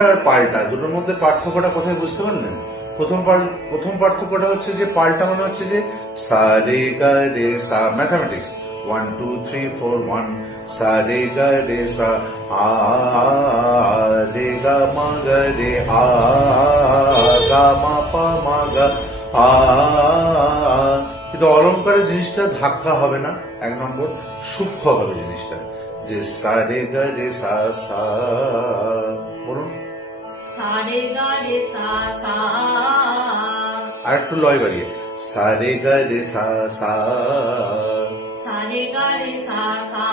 আর পাল্টা দুটোর মধ্যে পার্থক্যটা কোথায় বুঝতে পারলেন? প্রথম পার্থক্যটা হচ্ছে যে পাল্টা মানে হচ্ছে যে সা রে গা রে সা, ম্যাথামেটিক্স 1 2 3 4 1, সা রে গা রে সা, আ রে গা মা গা রে, আ গা মা পা মা গা, আ। কিন্তু অলংকারের জিনিসটা ধাক্কা হবে না, 1 নম্বর সূক্ষ্ম হবে জিনিসটা, যে সা রে গা রে সা সা। বলুন সা রে গা রে সা সা, আর একটু লয় বাড়িয়ে, সা রে গা রে সা সা। সা রে গা রে সা সা।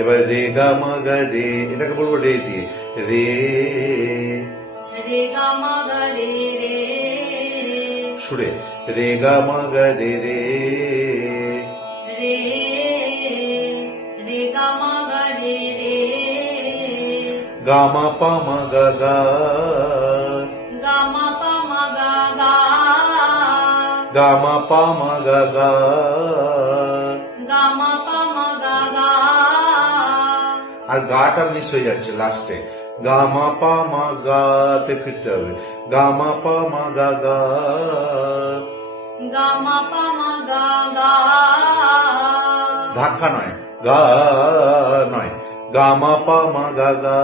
এবার রে গা মা গা রে, এটাকে বলবো রে দিয়ে, রে রে গা মা গা রে রে, সুরে, রে গা মা গা রে রে, রে রে গা মা গা রে রে, গা মা পা মা গা গা, গা মা পা মা গা গা, গা মা পা মা গা গা। গা মা পা মা গা গা। আর গাটা মিস হয়ে যাচ্ছে লাস্টে, গা মা পা মা গাতে ফিরতে হবে, গা মা পা মা গা গা, গা মা পা মা গা গা। ধাক্কা নয়, গা নয়, গা মা পা মা গা গা।